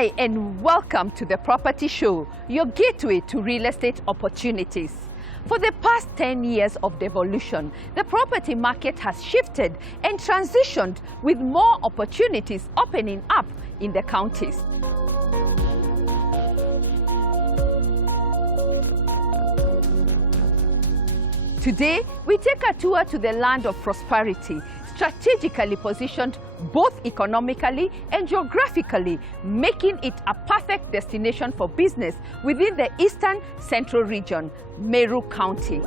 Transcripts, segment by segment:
Hi and welcome to the Property Show, your gateway to real estate opportunities. For the past 10 years of devolution, the property market has shifted and transitioned with more opportunities opening up in the counties. Today, we take a tour to the land of prosperity, strategically positioned both economically and geographically, making it a perfect destination for business within the Eastern Central Region, Meru County.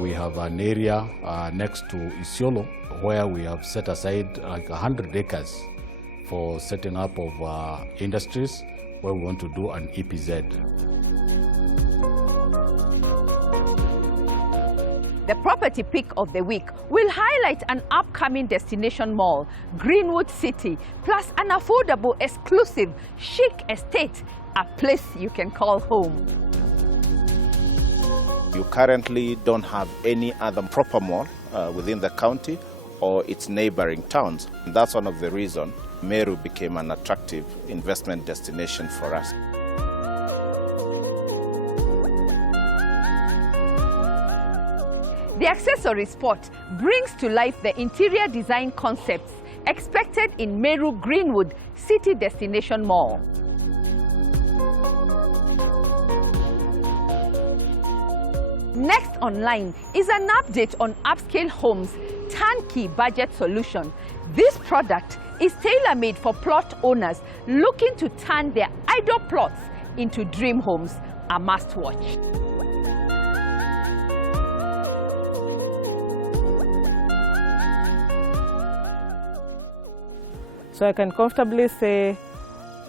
We have an area next to Isiolo where we have set aside like 100 acres for setting up of industries where we want to do an EPZ. The property pick of the week will highlight an upcoming destination mall, Greenwood City, plus an affordable, exclusive, chic estate, a place you can call home. You currently don't have any other proper mall within the county or its neighboring towns. And that's one of the reasons Meru became an attractive investment destination for us. The accessory spot brings to life the interior design concepts expected in Meru Greenwood City Destination Mall. Next online is an update on upscale homes turnkey budget solution. This product is tailor-made for plot owners looking to turn their idle plots into dream homes, a must-watch. So I can comfortably say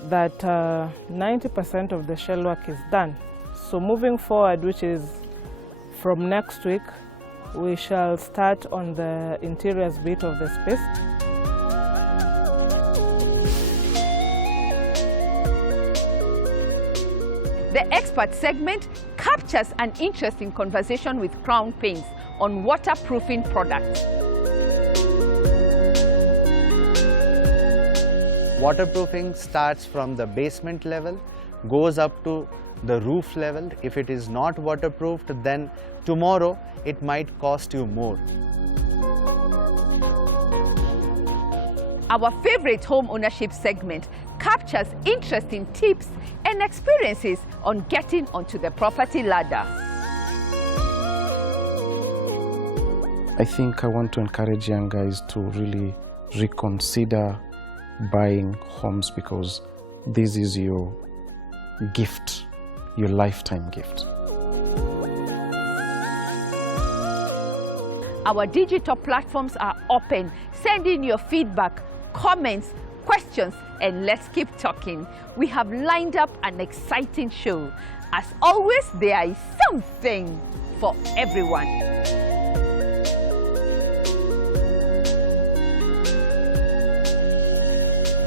that 90% of the shell work is done. So moving forward, which is from next week, we shall start on the interiors bit of the space. The expert segment captures an interesting conversation with Crown Paints on waterproofing products. Waterproofing starts from the basement level, goes up to the roof level. If it is not waterproofed, then tomorrow it might cost you more. Our favorite home ownership segment captures interesting tips and experiences on getting onto the property ladder. I think I want to encourage young guys to really reconsider buying homes, because this is your gift, your lifetime gift. Our digital platforms are open. Send in your feedback, comments, questions, and let's keep talking. We have lined up an exciting show. As always, there is something for everyone.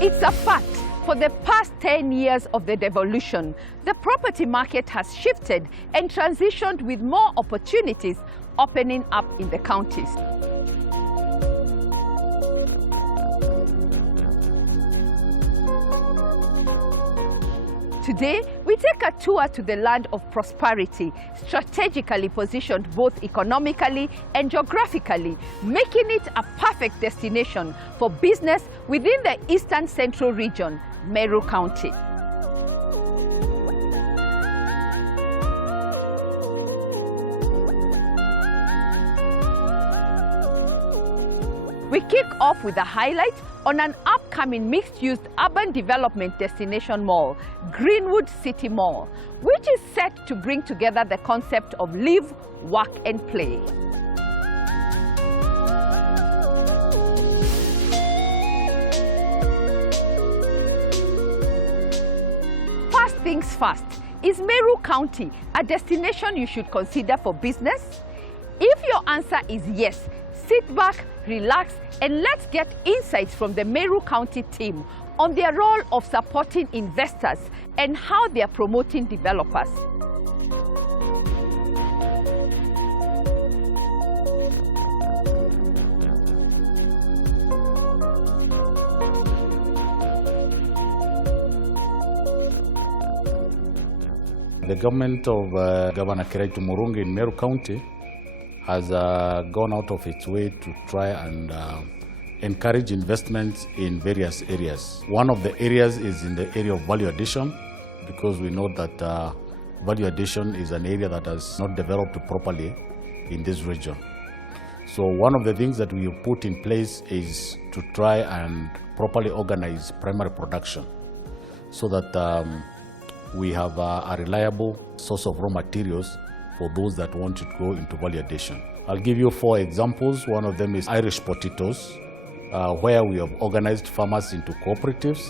It's a fact. For the past 10 years of the devolution, the property market has shifted and transitioned with more opportunities opening up in the counties. Today, we take a tour to the land of prosperity, strategically positioned both economically and geographically, making it a perfect destination for business within the Eastern Central Region, Meru County. We kick off with a highlight on an upcoming mixed-use urban development destination mall, Greenwood City Mall, which is set to bring together the concept of live, work and play. First things first, is Meru County a destination you should consider for business? If your answer is yes, sit back, relax, and let's get insights from the Meru County team on their role of supporting investors and how they are promoting developers. The government of Governor Kiraitu Murungi in Meru County has gone out of its way to try and encourage investments in various areas. One of the areas is in the area of value addition, because we know that value addition is an area that has not developed properly in this region. So one of the things that we have put in place is to try and properly organize primary production so that we have a reliable source of raw materials for those that want to go into value addition. I'll give you 4 examples. One of them is Irish potatoes, where we have organized farmers into cooperatives,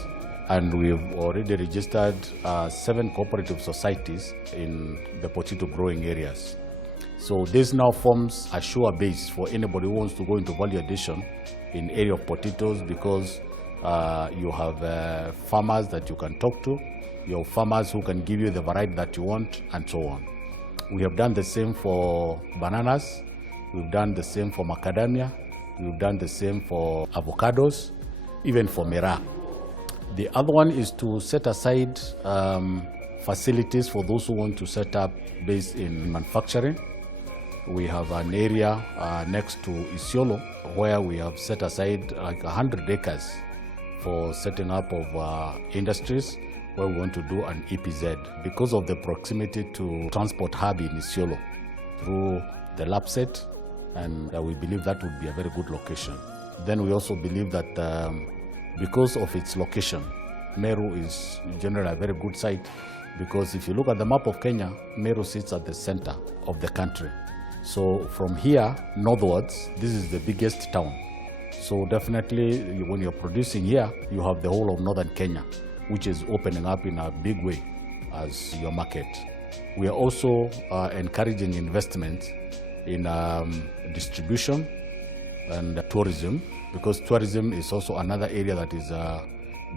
and we've already registered 7 cooperative societies in the potato growing areas. So this now forms a sure base for anybody who wants to go into value addition in area of potatoes, because you have farmers that you can talk to, you have farmers who can give you the variety that you want, and so on. We have done the same for bananas, we've done the same for macadamia, we've done the same for avocados, even for Meru. The other one is to set aside facilities for those who want to set up base in manufacturing. We have an area next to Isiolo where we have set aside like 100 acres for setting up of industries, where we want to do an EPZ because of the proximity to transport hub in Isiolo through the Lapset, and we believe that would be a very good location. Then we also believe that because of its location, Meru is generally a very good site, because if you look at the map of Kenya, Meru sits at the center of the country. So from here northwards, this is the biggest town. So definitely when you're producing here, you have the whole of northern Kenya, which is opening up in a big way as your market. We are also encouraging investment in distribution and tourism, because tourism is also another area that is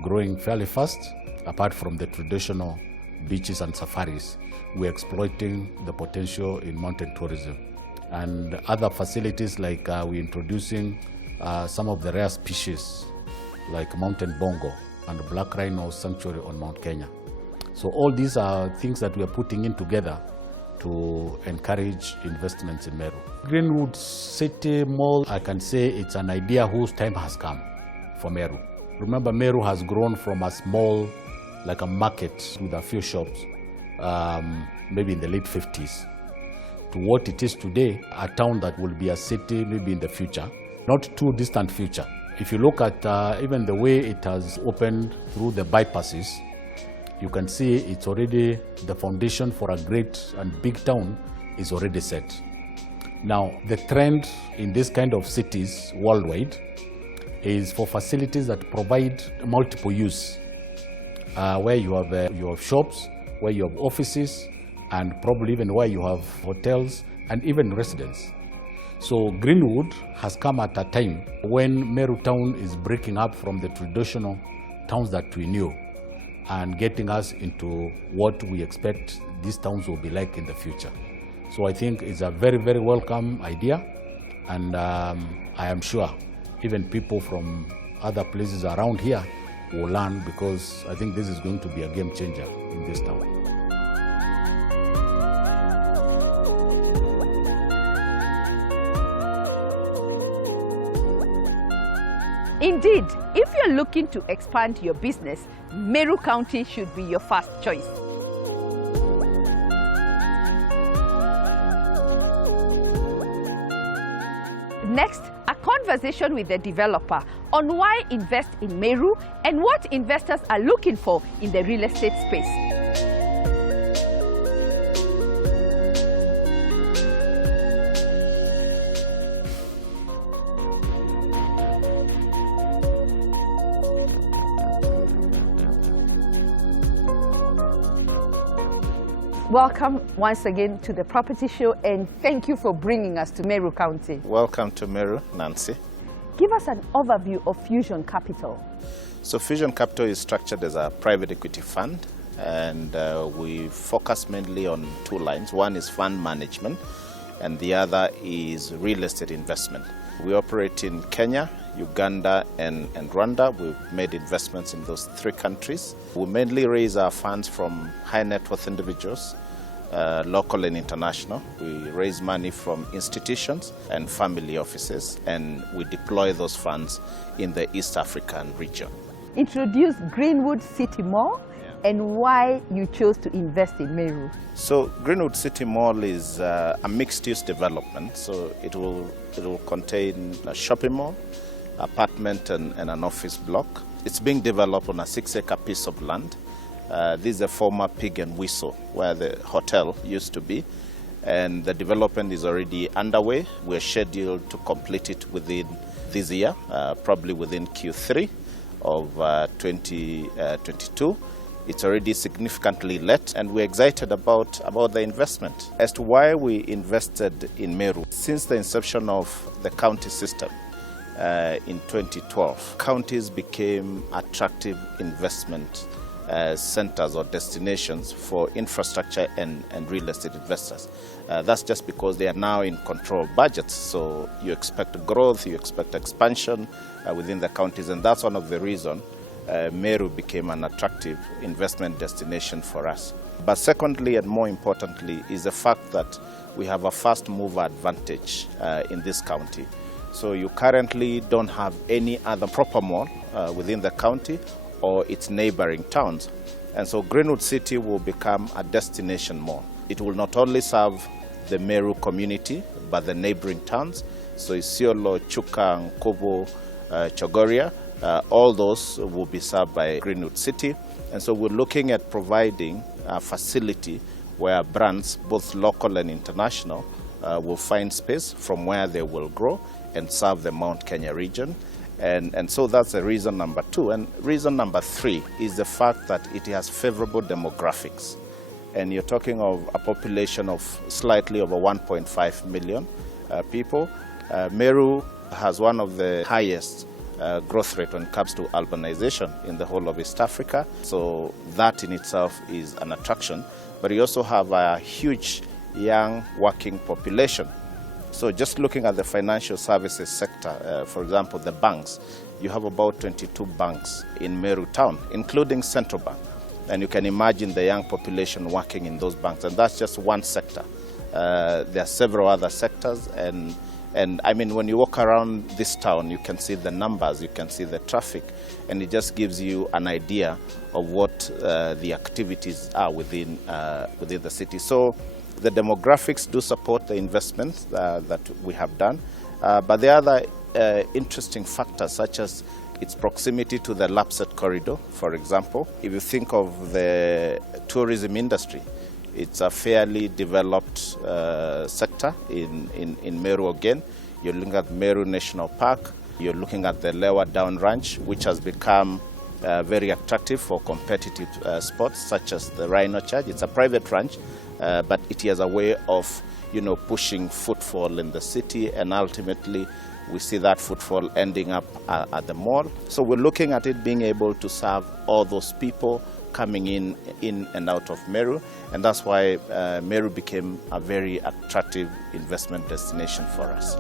growing fairly fast. Apart from the traditional beaches and safaris, we're exploiting the potential in mountain tourism. And other facilities like we're introducing some of the rare species like mountain bongo and black rhino sanctuary on Mount Kenya. So all these are things that we are putting in together to encourage investments in Meru. Greenwood City Mall, I can say it's an idea whose time has come for Meru. Remember, Meru has grown from a small, like a market with a few shops, maybe in the late 50s, to what it is today, a town that will be a city maybe in the future, not too distant future. If you look at even the way it has opened through the bypasses, you can see it's already, the foundation for a great and big town is already set. Now, the trend in this kind of cities worldwide is for facilities that provide multiple use, where you have shops, where you have offices, and probably even where you have hotels and even residents. So Greenwood has come at a time when Meru town is breaking up from the traditional towns that we knew and getting us into what we expect these towns will be like in the future. So I think it's a very, very welcome idea, and I am sure even people from other places around here will learn, because I think this is going to be a game changer in this town. Indeed, if you're looking to expand your business, Meru County should be your first choice. Next, a conversation with the developer on why invest in Meru and what investors are looking for in the real estate space. Welcome once again to the Property Show, and thank you for bringing us to Meru County. Welcome to Meru, Nancy. Give us an overview of Fusion Capital. So Fusion Capital is structured as a private equity fund, and we focus mainly on 2 lines. One is fund management, and the other is real estate investment. We operate in Kenya, Uganda, and Rwanda. We've made investments in those 3 countries. We mainly raise our funds from high net worth individuals local and international. We raise money from institutions and family offices, and we deploy those funds in the East African region. Introduce Greenwood City Mall and why you chose to invest in Meru. So Greenwood City Mall is a mixed-use development. So it will contain a shopping mall, apartment and an office block. It's being developed on a 6-acre piece of land. This is a former Pig and Whistle where the hotel used to be, and the development is already underway. We're scheduled to complete it within this year, probably within Q3 of 2022. It's already significantly let, and we're excited about the investment. As to why we invested in Meru, since the inception of the county system in 2012, counties became attractive investment centers or destinations for infrastructure and real estate investors. That's just because they are now in control budgets. So you expect growth, you expect expansion within the counties, and that's one of the reasons Meru became an attractive investment destination for us. But secondly, and more importantly, is the fact that we have a first mover advantage in this county. So you currently don't have any other proper mall within the county or its neighboring towns. And so Greenwood City will become a destination mall. It will not only serve the Meru community, but the neighboring towns. So Isiolo, Chuka, Nkobo, Chogoria, all those will be served by Greenwood City. And so we're looking at providing a facility where brands, both local and international, will find space from where they will grow and serve the Mount Kenya region. And so that's the reason number 2. And reason number 3 is the fact that it has favorable demographics. And you're talking of a population of slightly over 1.5 million people. Meru has one of the highest growth rate when it comes to urbanization in the whole of East Africa. So that in itself is an attraction. But you also have a huge young working population. So just looking at the financial services sector, for example, the banks, you have about 22 banks in Meru town, including Central Bank. And you can imagine the young population working in those banks. And that's just one sector. There are several other sectors. And I mean, when you walk around this town, you can see the numbers, you can see the traffic, and it just gives you an idea of what the activities are within the city. So the demographics do support the investments that we have done. But there are other interesting factors, such as its proximity to the Lapset corridor, for example. If you think of the tourism industry, it's a fairly developed sector in Meru again. You're looking at Meru National Park. You're looking at the Lewa Down Ranch, which has become very attractive for competitive sports, such as the Rhino Charge. It's a private ranch, but it has a way of, pushing footfall in the city, and ultimately we see that footfall ending up at the mall. So we're looking at it being able to serve all those people coming in and out of Meru, and that's why Meru became a very attractive investment destination for us.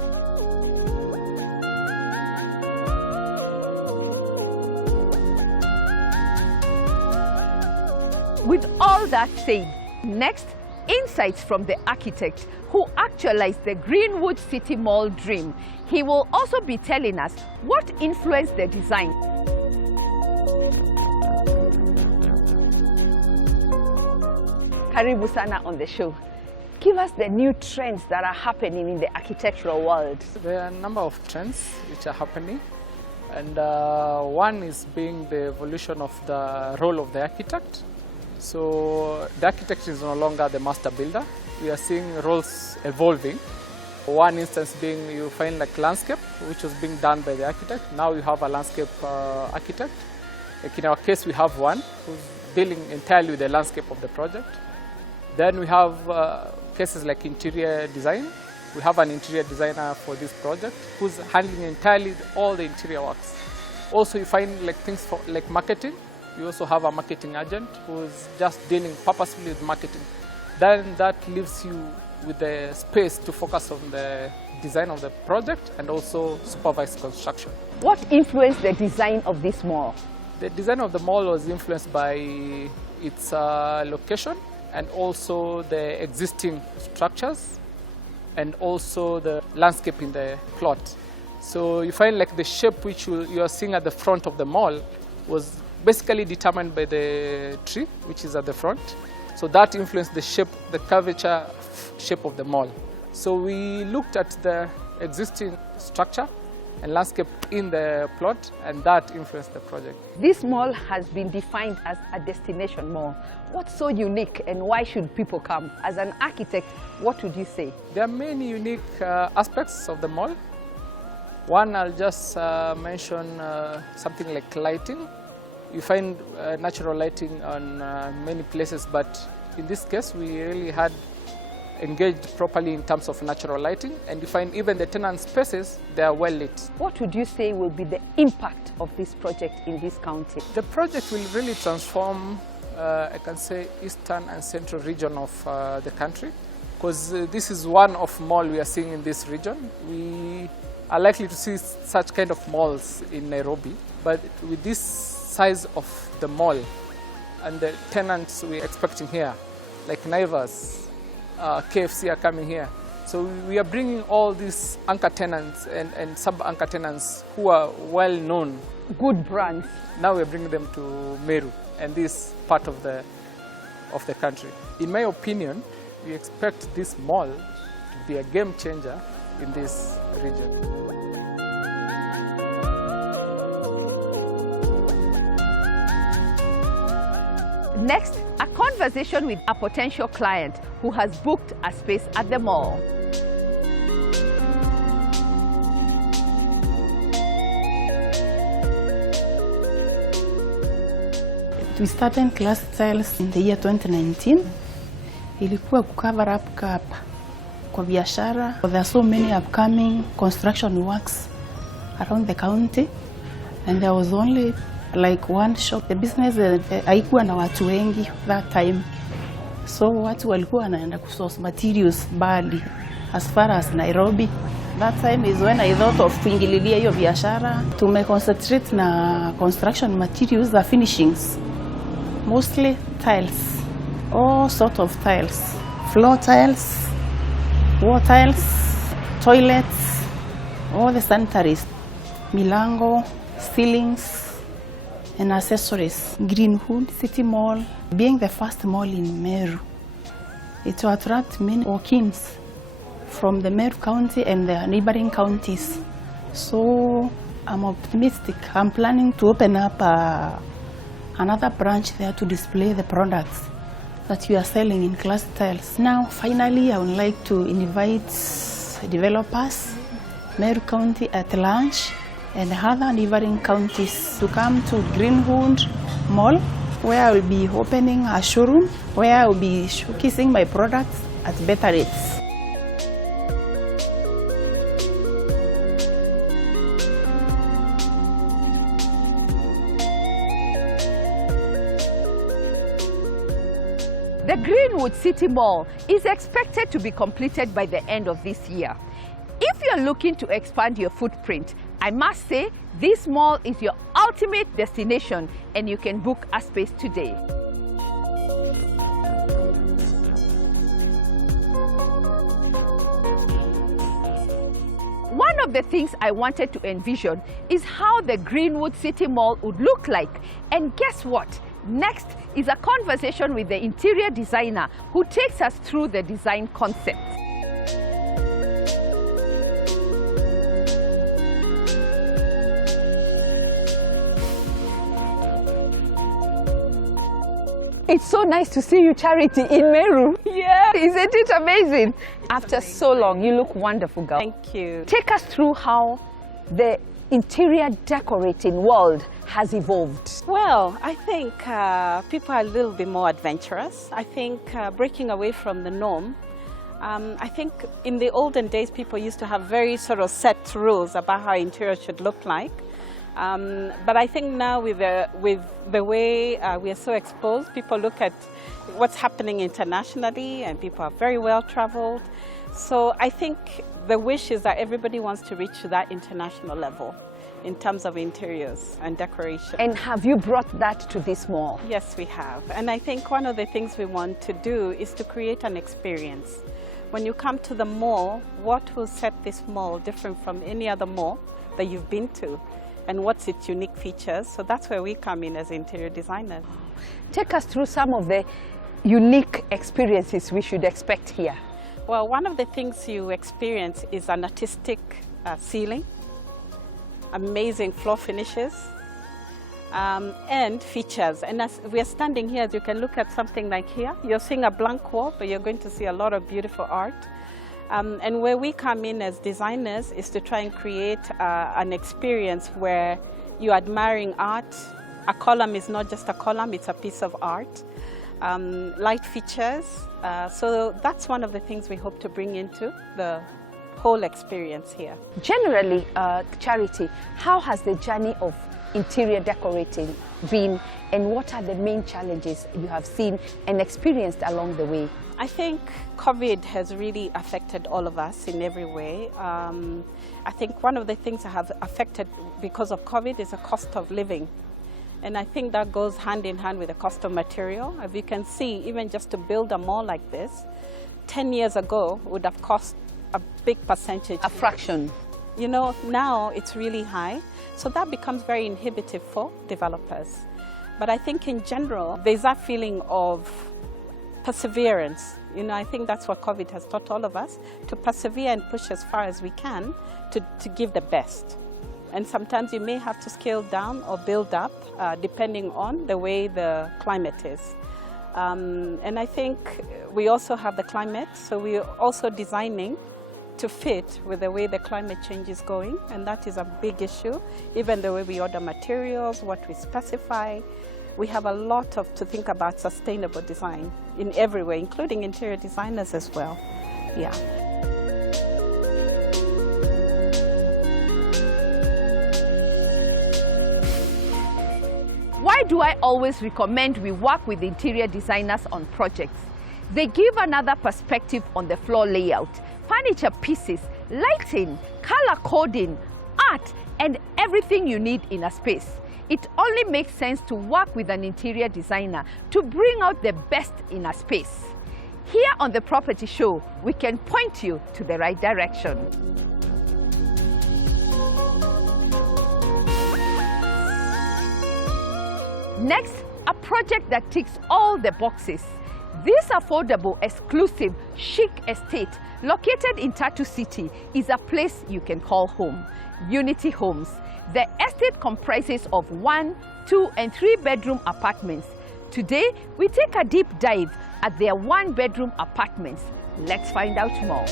With all that said, next, insights from the architect who actualized the Greenwood City Mall dream. He will also be telling us what influenced the design. Karibu sana on the show. Give us the new trends that are happening in the architectural world. There are a number of trends which are happening, and one is being the evolution of the role of the architect. So the architect is no longer the master builder. We are seeing roles evolving. One instance being, you find like landscape, which was being done by the architect. Now you have a landscape architect. Like in our case, we have one who's dealing entirely with the landscape of the project. Then we have cases like interior design. We have an interior designer for this project who's handling entirely all the interior works. Also, you find like things for like marketing. You also have a marketing agent who's just dealing purposefully with marketing. Then that leaves you with the space to focus on the design of the project and also supervise construction. What influenced the design of this mall? The design of the mall was influenced by its location and also the existing structures and also the landscape in the plot. So you find like the shape which you are seeing at the front of the mall was basically determined by the tree which is at the front. So that influenced the shape, the curvature shape of the mall. So we looked at the existing structure and landscape in the plot, and that influenced the project. This mall has been defined as a destination mall. What's so unique and why should people come? As an architect, what would you say? There are many unique aspects of the mall. One, I'll just mention something like lighting. You find natural lighting on many places, but in this case, we really had engaged properly in terms of natural lighting, and you find even the tenant spaces, they are well lit. What would you say will be the impact of this project in this county? The project will really transform, I can say, eastern and central region of the country, because this is one of mall we are seeing in this region. We are likely to see such kind of malls in Nairobi, but with this size of the mall and the tenants we're expecting here, like Naivas, KFC are coming here. So we are bringing all these anchor tenants and sub-anchor tenants who are well known. Good brands. Now we're bringing them to Meru and this part of the country. In my opinion, we expect this mall to be a game changer in this region. Next, a conversation with a potential client who has booked a space at the mall. We started class styles in the year 2019. Ilikuwa cover up gap kwa biashara. There are so many upcoming construction works around the county, and there was only like one shop. The business haikuwa na watu wengi that time, so watu walikuwa wanaenda kusource materials mbali as far as Nairobi. That time is when I thought of kuingililia hiyo biashara. Tumeconcentrate na construction materials, the finishings, mostly tiles, all sort of tiles, floor tiles, wall tiles, toilets, all the sanitaries, milango, ceilings, and accessories. Greenwood City Mall, being the first mall in Meru, it will attract many walk-ins from the Meru County and the neighboring counties. So I'm optimistic. I'm planning to open up another branch there to display the products that we are selling in class tiles. Now, finally, I would like to invite developers, Meru County at large, and other neighboring counties to come to Greenwood Mall, where I will be opening a showroom, where I will be showcasing my products at better rates. The Greenwood City Mall is expected to be completed by the end of this year. If you're looking to expand your footprint, I must say this mall is your ultimate destination, and you can book a space today. One of the things I wanted to envision is how the Greenwood City Mall would look like. And guess what? Next is a conversation with the interior designer who takes us through the design concept. It's so nice to see you, Charity, in Meru. Yeah. Isn't it amazing? After so long, you look wonderful, girl. Thank you. Take us through how the interior decorating world has evolved. Well, I think people are a little bit more adventurous. I think breaking away from the norm. I think in the olden days, people used to have very sort of set rules about how interior should look like. But I think now with the way we are so exposed, people look at what's happening internationally, and people are very well traveled. So I think the wish is that everybody wants to reach that international level. in terms of interiors and decoration. And have you brought that to this mall? Yes, we have. And I think one of the things we want to do is to create an experience. When you come to the mall, what will set this mall different from any other mall that you've been to? And what's its unique features? So that's where we come in as interior designers. Take us through some of the unique experiences we should expect here. Well, one of the things you experience is an artistic ceiling, amazing floor finishes, and features. And as we are standing here, as you can look at something like here, you're seeing a blank wall, but you're going to see a lot of beautiful art. And where we come in as designers is to try and create an experience where you're admiring art. A column is not just a column, it's a piece of art. Light features. So that's one of the things we hope to bring into the whole experience here. Generally, Charity, how has the journey of interior decorating been, and what are the main challenges you have seen and experienced along the way? I think COVID has really affected all of us in every way. I think one of the things that have affected because of COVID is the cost of living. And I think that goes hand in hand with the cost of material. As you can see, even just to build a mall like this, 10 years ago would have cost a big percentage. A fraction. You know, now it's really high. So that becomes very inhibitive for developers. But I think in general, there's that feeling of perseverance. You know, I think that's what COVID has taught all of us, to persevere and push as far as we can to give the best. And sometimes you may have to scale down or build up, depending on the way the climate is. And I think we also have the climate, so we're also designing to fit with the way the climate change is going, and that is a big issue. Even the way we order materials, what we specify, we have a lot to think about sustainable design in every way, including interior designers as well. Yeah. Why do I always recommend we work with interior designers on projects? They give another perspective on the floor layout, furniture pieces, lighting, color coding, art, and everything you need in a space. It only makes sense to work with an interior designer to bring out the best in a space. Here on The Property Show, we can point you to the right direction. Next, a project that ticks all the boxes. This affordable, exclusive, chic estate located in Tattoo City is a place you can call home. Unity Homes. The estate comprises of 1, 2, and 3 bedroom apartments. Today, we take a deep dive at their 1-bedroom apartments. Let's find out more.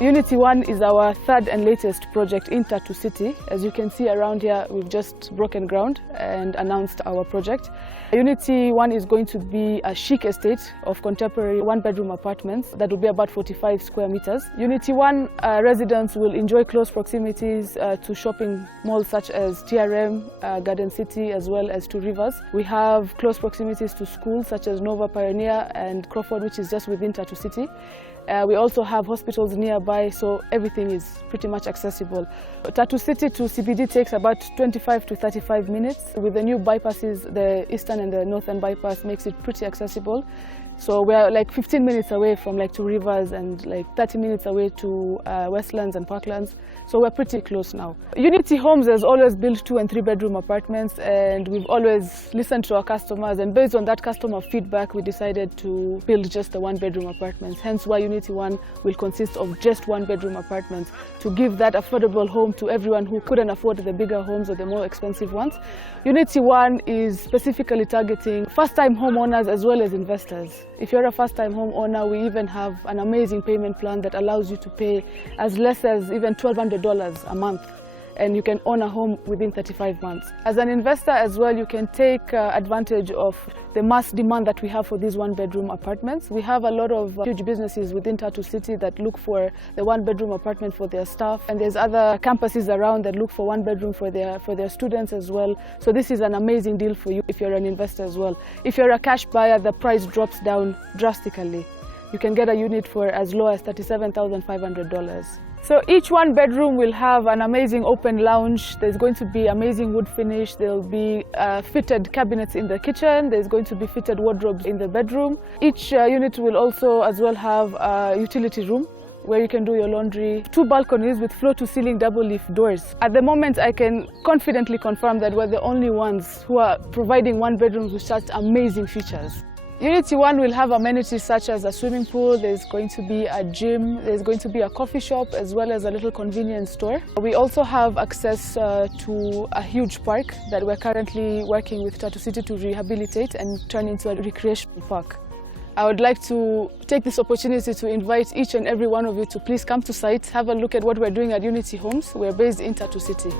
Unity 1 is our third and latest project in Tattoo City. As you can see around here, we've just broken ground and announced our project. Unity 1 is going to be a chic estate of contemporary 1-bedroom apartments that will be about 45 square meters. Unity 1 residents will enjoy close proximities to shopping malls such as TRM, Garden City, as well as to Rivers. We have close proximities to schools such as Nova Pioneer and Crawford, which is just within Tattoo City. We also have hospitals nearby, so everything is pretty much accessible. Tattoo City to CBD takes about 25 to 35 minutes. With the new bypasses, the eastern and the northern bypass makes it pretty accessible. So we're like 15 minutes away from like Two Rivers and like 30 minutes away to Westlands and Parklands. So we're pretty close now. Unity Homes has always built 2- and 3-bedroom apartments, and we've always listened to our customers, and based on that customer feedback, we decided to build just the 1-bedroom apartments. Hence why Unity 1 will consist of just 1-bedroom apartments to give that affordable home to everyone who couldn't afford the bigger homes or the more expensive ones. Unity 1 is specifically targeting first-time homeowners as well as investors. If you're a first-time homeowner, we even have an amazing payment plan that allows you to pay as less as even $1,200 a month. and you can own a home within 35 months. As an investor as well, you can take advantage of the mass demand that we have for these one-bedroom apartments. We have a lot of huge businesses within Tatu City that look for the one-bedroom apartment for their staff, and there's other campuses around that look for one-bedroom for their students as well. So this is an amazing deal for you if you're an investor as well. If you're a cash buyer, the price drops down drastically. You can get a unit for as low as $37,500. So each one bedroom will have an amazing open lounge. There's going to be amazing wood finish. There'll be fitted cabinets in the kitchen. There's going to be fitted wardrobes in the bedroom. Each unit will also as well have a utility room where you can do your laundry. 2 balconies with floor-to-ceiling double-leaf doors. At the moment, I can confidently confirm that we're the only ones who are providing one bedrooms with such amazing features. Unity 1 will have amenities such as a swimming pool, there's going to be a gym, there's going to be a coffee shop as well as a little convenience store. We also have access to a huge park that we're currently working with Tatu City to rehabilitate and turn into a recreation park. I would like to take this opportunity to invite each and every one of you to please come to site, have a look at what we're doing at Unity Homes. We're based in Tatu City.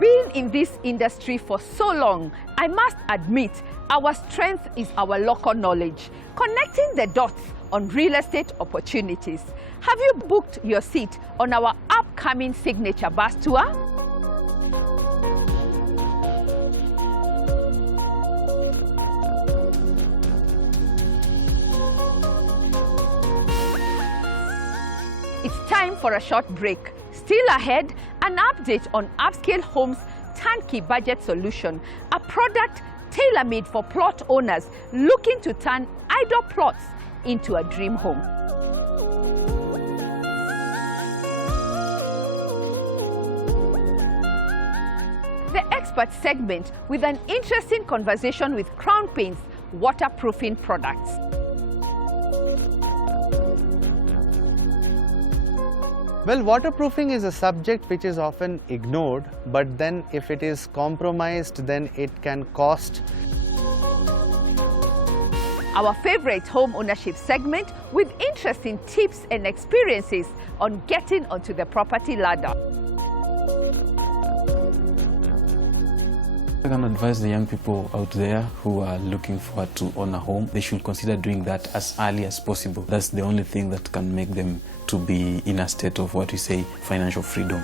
Being in this industry for so long, I must admit our strength is our local knowledge, connecting the dots on real estate opportunities. Have you booked your seat on our upcoming signature bus tour? It's time for a short break. Still ahead, an update on Upscale Homes' turnkey budget solution, a product tailor-made for plot owners looking to turn idle plots into a dream home. The expert segment with an interesting conversation with Crown Paint's waterproofing products. Well, waterproofing is a subject which is often ignored, but then if it is compromised, then it can cost. Our favorite home ownership segment with interesting tips and experiences on getting onto the property ladder. I can advise the young people out there who are looking forward to own a home. They should consider doing that as early as possible. That's the only thing that can make them to be in a state of what we say financial freedom.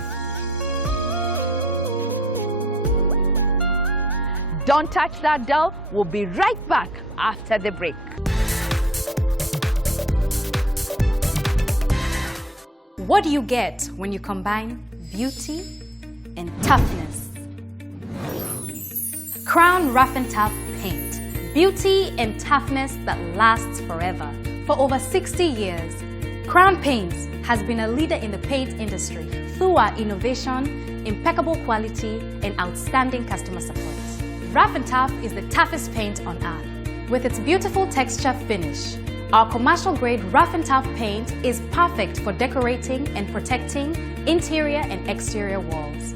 Don't touch that dial. We'll be right back after the break. What do you get when you combine beauty and toughness? Crown Rough and Tough Paint. Beauty and toughness that lasts forever. For over 60 years, Crown Paints has been a leader in the paint industry through our innovation, impeccable quality, and outstanding customer support. Rough and Tough is the toughest paint on earth. With its beautiful texture finish, our commercial-grade Rough and Tough paint is perfect for decorating and protecting interior and exterior walls.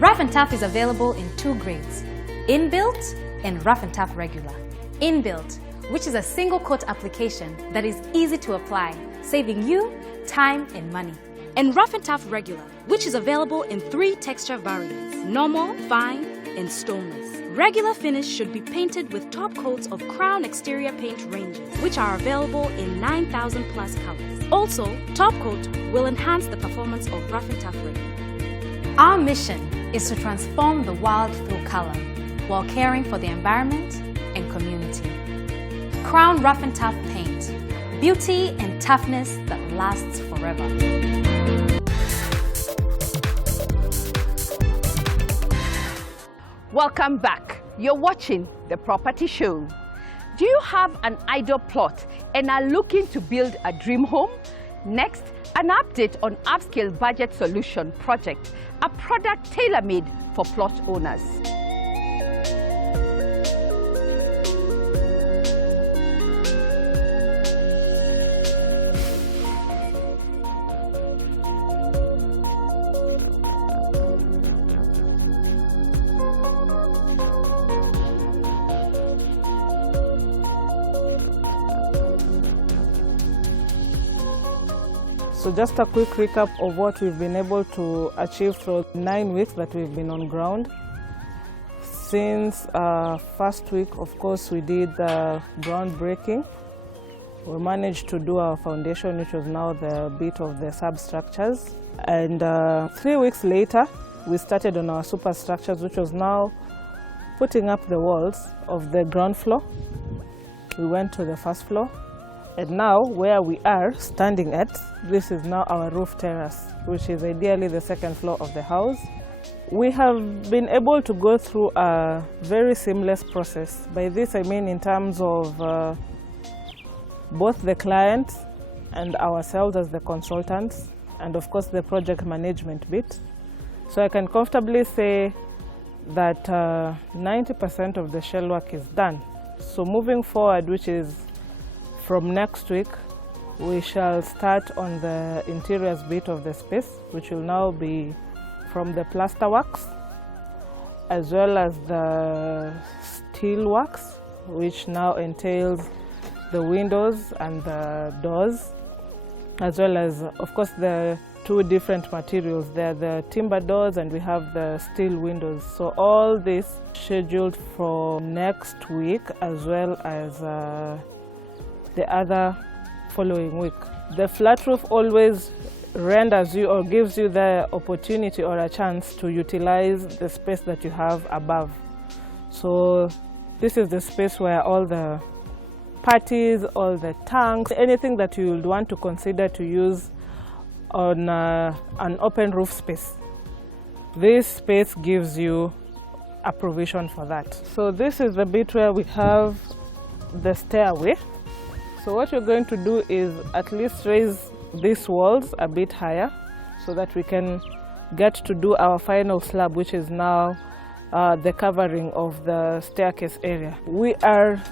Rough and Tough is available in 2 grades, Inbuilt and Rough and Tough Regular. Inbuilt, which is a single coat application that is easy to apply, saving you time and money. And Rough and Tough Regular, which is available in 3 texture variants, normal, fine, and stoneless. Regular finish should be painted with top coats of Crown exterior paint ranges, which are available in 9,000 plus colors. Also, top coat will enhance the performance of Rough and Tough Regular. Our mission is to transform the world through color while caring for the environment and community. Crown Rough and Tough Paint. Beauty and toughness that lasts forever. Welcome back. You're watching The Property Show. Do you have an idle plot and are looking to build a dream home? Next, an update on Upscale Budget Solution Project, a product tailor-made for plot owners. So just a quick recap of what we've been able to achieve through 9 weeks that we've been on ground. Since first week, of course, we did the groundbreaking. We managed to do our foundation, which was now the bit of the substructures. And 3 weeks later, we started on our superstructures, which was now putting up the walls of the ground floor. We went to the first floor. And now, where we are standing at, this is now our roof terrace, which is ideally the second floor of the house. We have been able to go through a very seamless process. By this I mean in terms of both the client and ourselves as the consultants, and of course the project management bit. So I can comfortably say that 90% of the shell work is done. So moving forward, which is from next week, we shall start on the interiors bit of the space, which will now be from the plaster works as well as the steel works, which now entails the windows and the doors, as well as, of course, the two different materials. There are the timber doors and we have the steel windows. So all this scheduled for next week as well as the other following week. The flat roof always renders you or gives you the opportunity or a chance to utilize the space that you have above. So this is the space where all the parties, all the tanks, anything that you would want to consider to use on an open roof space. This space gives you a provision for that. So this is the bit where we have the stairway. So what you're going to do is at least raise these walls a bit higher so that we can get to do our final slab, which is now the covering of the staircase area. We are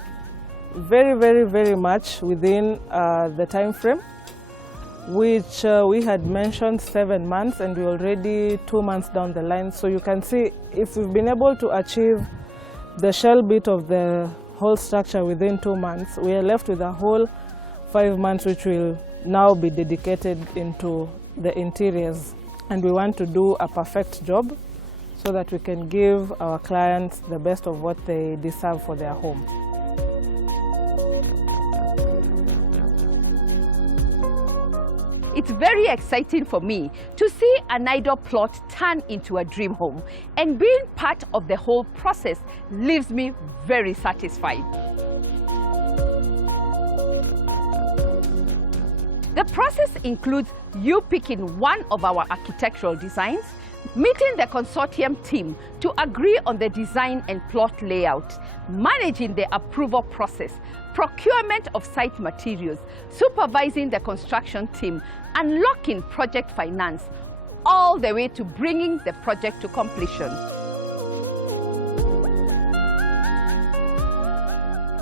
very much within the time frame, which we had mentioned 7 months, and we're already 2 months down the line. So you can see if we've been able to achieve the shell bit of the whole structure within 2 months, we are left with a whole 5 months, which will now be dedicated into the interiors. And we want to do a perfect job so that we can give our clients the best of what they deserve for their home. It's very exciting for me to see an idle plot turn into a dream home, and being part of the whole process leaves me very satisfied. The process includes you picking one of our architectural designs, meeting the consortium team to agree on the design and plot layout, managing the approval process, procurement of site materials, supervising the construction team, unlocking project finance, all the way to bringing the project to completion.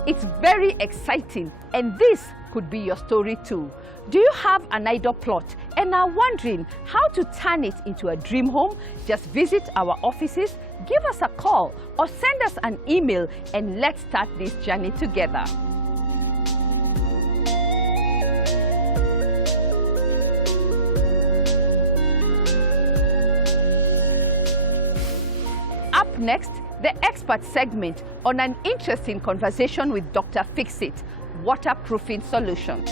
It's very exciting, and this could be your story too. Do you have an idle plot and are wondering how to turn it into a dream home? Just visit our offices, give us a call, or send us an email, and let's start this journey together. Up next, the expert segment on an interesting conversation with Dr. Fixit, waterproofing solution.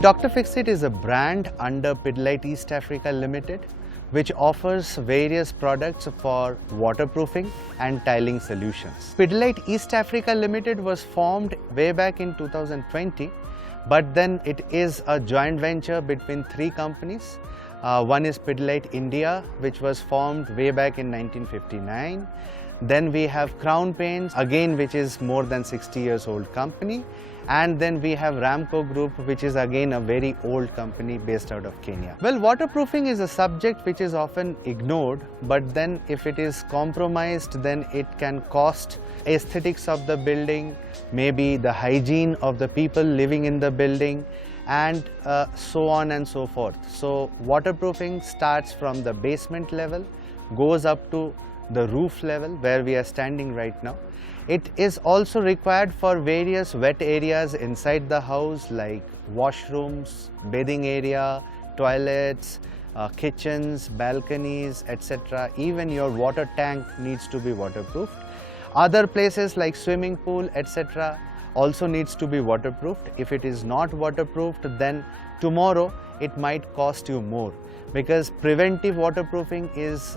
Dr. Fixit is a brand under Pidilite East Africa Limited, which offers various products for waterproofing and tiling solutions. Pidilite East Africa Limited was formed way back in 2020, but then it is a joint venture between 3 companies. One is Pidilite India, which was formed way back in 1959. Then we have Crown Paints, again, which is more than 60 years old company. And then we have Ramco Group, which is again a very old company based out of Kenya. Well, waterproofing is a subject which is often ignored, but then if it is compromised, then it can cost aesthetics of the building, maybe the hygiene of the people living in the building, and so on and so forth. So waterproofing starts from the basement level, goes up to the roof level where we are standing right now. It is also required for various wet areas inside the house like washrooms, bathing area, toilets, kitchens, balconies, etc. Even your water tank needs to be waterproofed. Other places like swimming pool, etc. also needs to be waterproofed. If it is not waterproofed, then tomorrow it might cost you more, because preventive waterproofing is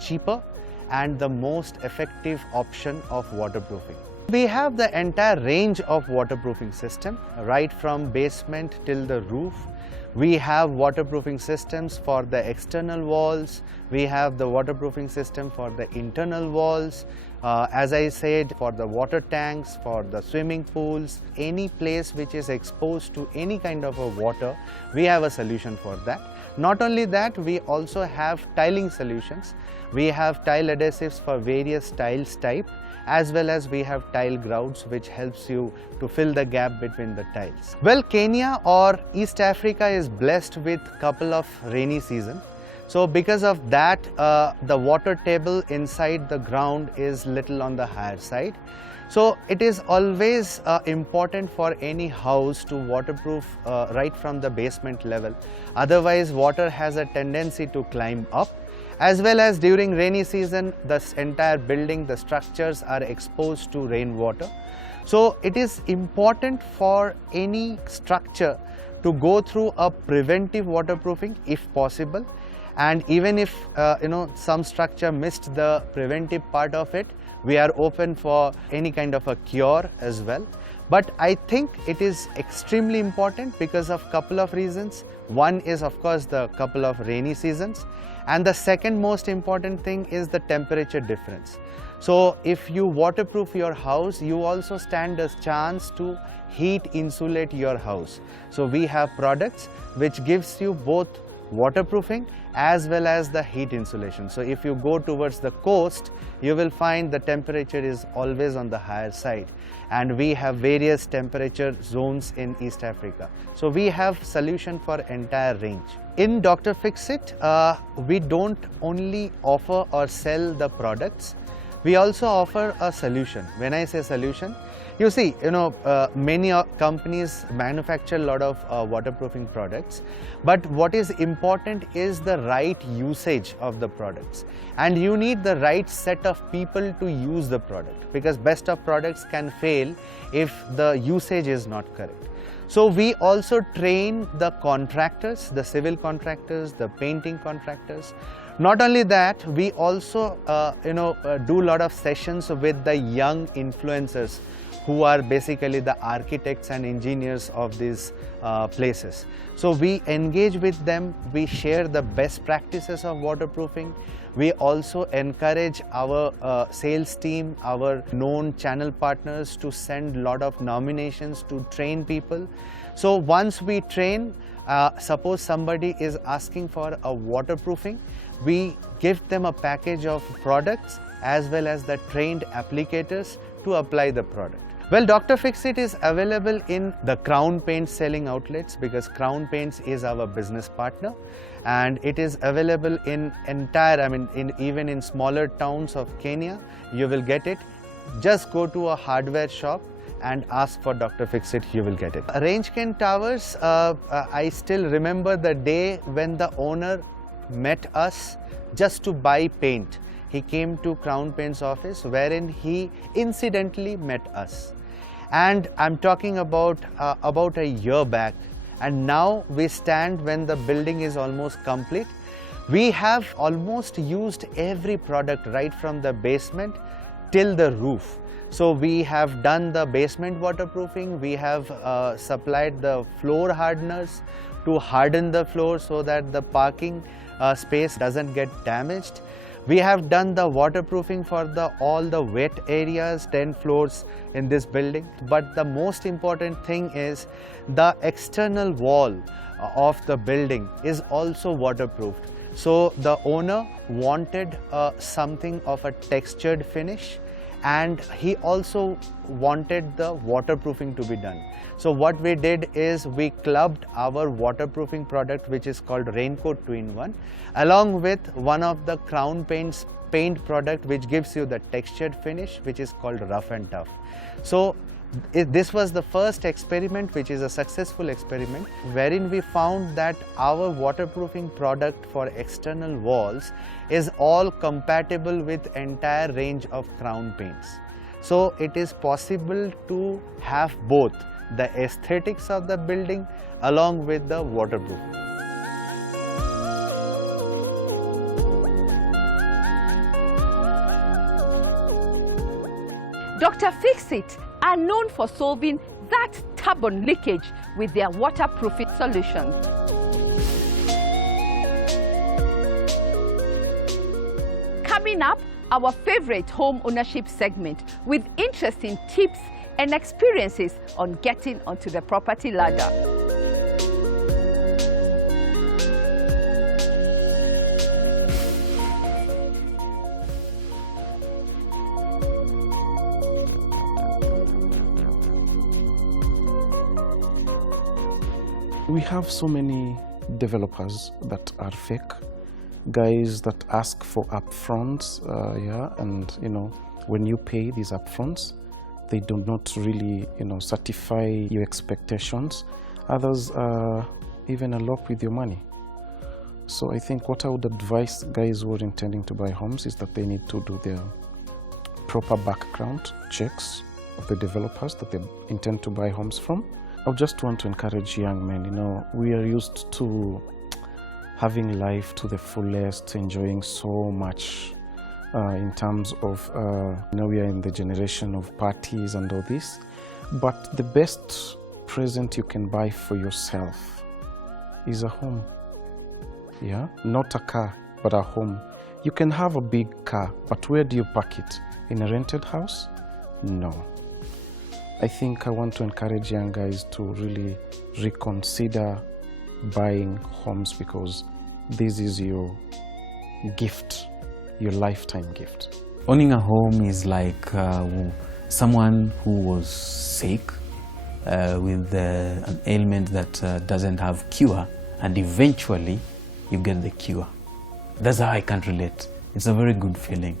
cheaper and the most effective option of waterproofing. We have the entire range of waterproofing system, right from basement till the roof. We have waterproofing systems for the external walls. We have the waterproofing system for the internal walls. As I said, for the water tanks, for the swimming pools, any place which is exposed to any kind of a water, we have a solution for that. Not only that, we also have tiling solutions. We have tile adhesives for various tiles type, as well as we have tile grouts, which helps you to fill the gap between the tiles. Well, Kenya or East Africa is blessed with couple of rainy seasons. So because of that, the water table inside the ground is little on the higher side. So it is always important for any house to waterproof right from the basement level. Otherwise, water has a tendency to climb up. As well as during rainy season, the entire building, the structures are exposed to rainwater. So it is important for any structure to go through a preventive waterproofing if possible. And even if some structure missed the preventive part of it, we are open for any kind of a cure as well. But I think it is extremely important because of couple of reasons. One is of course the couple of rainy seasons, and the second most important thing is the temperature difference. So if you waterproof your house, you also stand a chance to heat insulate your house. So we have products which gives you both waterproofing as well as the heat insulation. So if you go towards the coast, you will find the temperature is always on the higher side, and we have various temperature zones in East Africa. So we have solution for entire range. In Dr. Fixit, we don't only offer or sell the products, we also offer a solution. When I say solution, you see, many companies manufacture a lot of waterproofing products, but what is important is the right usage of the products, and you need the right set of people to use the product, because best of products can fail if the usage is not correct. So we also train the contractors, the civil contractors, the painting contractors. Not only that, we also do a lot of sessions with the young influencers who are basically the architects and engineers of these places. So we engage with them, we share the best practices of waterproofing. We also encourage our sales team, our known channel partners to send a lot of nominations to train people. So once we train, suppose somebody is asking for a waterproofing, we give them a package of products as well as the trained applicators to apply the product. Well, Dr. Fixit is available in the Crown Paints selling outlets, because Crown Paints is our business partner, and it is available in entire, even in smaller towns of Kenya, you will get it. Just go to a hardware shop and ask for Dr. Fixit, you will get it. Range Kent Towers, I still remember the day when the owner met us just to buy paint. He came to Crown Paints office, wherein he incidentally met us. And I'm talking about a year back, and now we stand when the building is almost complete. We have almost used every product right from the basement till the roof. So we have done the basement waterproofing, we have supplied the floor hardeners to harden the floor so that the parking space doesn't get damaged. We have done the waterproofing for all the wet areas, 10 floors in this building. But the most important thing is the external wall of the building is also waterproofed. So the owner wanted something of a textured finish, and he also wanted the waterproofing to be done. So what we did is we clubbed our waterproofing product, which is called Raincoat 2-in-1, along with one of the Crown Paints paint product, which gives you the textured finish, which is called Rough and Tough. So this was the first experiment, which is a successful experiment, wherein we found that our waterproofing product for external walls is all compatible with entire range of Crown Paints. So it is possible to have both the aesthetics of the building along with the waterproof. Dr. Fixit are known for solving that stubborn leakage with their waterproofing solutions. Coming up, our favorite home ownership segment with interesting tips and experiences on getting onto the property ladder. We have so many developers that are fake, guys that ask for upfronts, and when you pay these upfronts, they do not really certify your expectations. Others even elope with your money. So I think what I would advise guys who are intending to buy homes is that they need to do their proper background checks of the developers that they intend to buy homes from. I just want to encourage young men, we are used to having life to the fullest, enjoying so much in terms of, we are in the generation of parties and all this, but the best present you can buy for yourself is a home. Yeah, not a car, but a home. You can have a big car, but where do you park it? In a rented house? No. I think I want to encourage young guys to really reconsider buying homes, because this is your gift, your lifetime gift. Owning a home is like someone who was sick with an ailment that doesn't have cure, and eventually you get the cure. That's how I can relate. It's a very good feeling.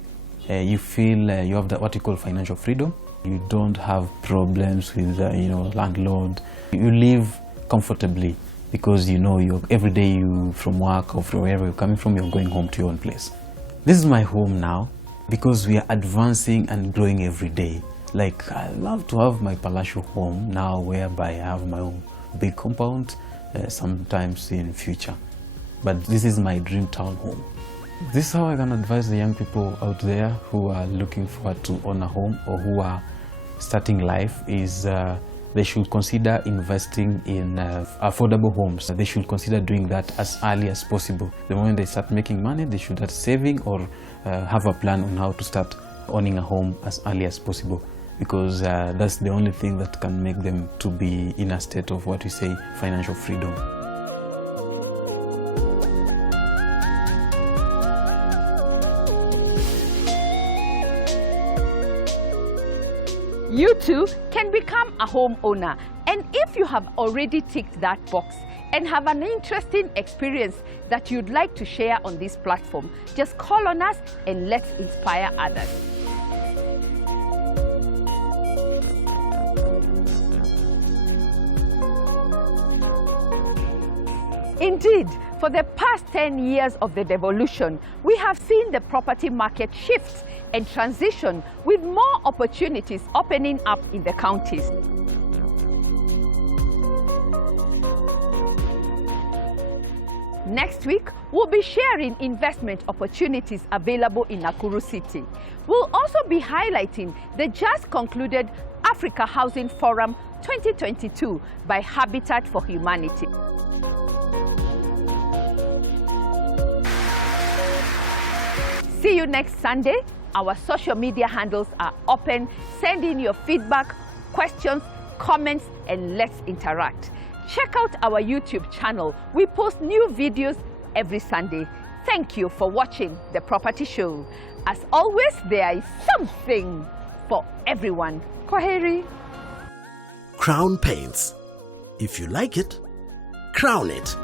You feel you have what you call financial freedom. You don't have problems with landlord. You live comfortably because you're every day from work or from wherever you're coming from, you're going home to your own place. This is my home now because we are advancing and growing every day. Like, I love to have my palatial home now, whereby I have my own big compound sometimes in future. But this is my dream town home. This is how I can advise the young people out there who are looking forward to own a home or who are starting life is they should consider investing in affordable homes. They should consider doing that as early as possible. The moment they start making money, they should start saving or have a plan on how to start owning a home as early as possible, because that's the only thing that can make them to be in a state of what we say financial freedom. You too can become a homeowner, and if you have already ticked that box and have an interesting experience that you'd like to share on this platform, just call on us and let's inspire others. Indeed, for the past 10 years of the devolution, we have seen the property market shift and transition, with more opportunities opening up in the counties. Next week, we'll be sharing investment opportunities available in Nakuru City. We'll also be highlighting the just concluded Africa Housing Forum 2022 by Habitat for Humanity. See you next Sunday. Our social media handles are open. Send in your feedback, questions, comments, and let's interact. Check out our YouTube channel. We post new videos every Sunday. Thank you for watching The Property Show. As always, there is something for everyone. Kwaheri. Crown Paints. If you like it, crown it.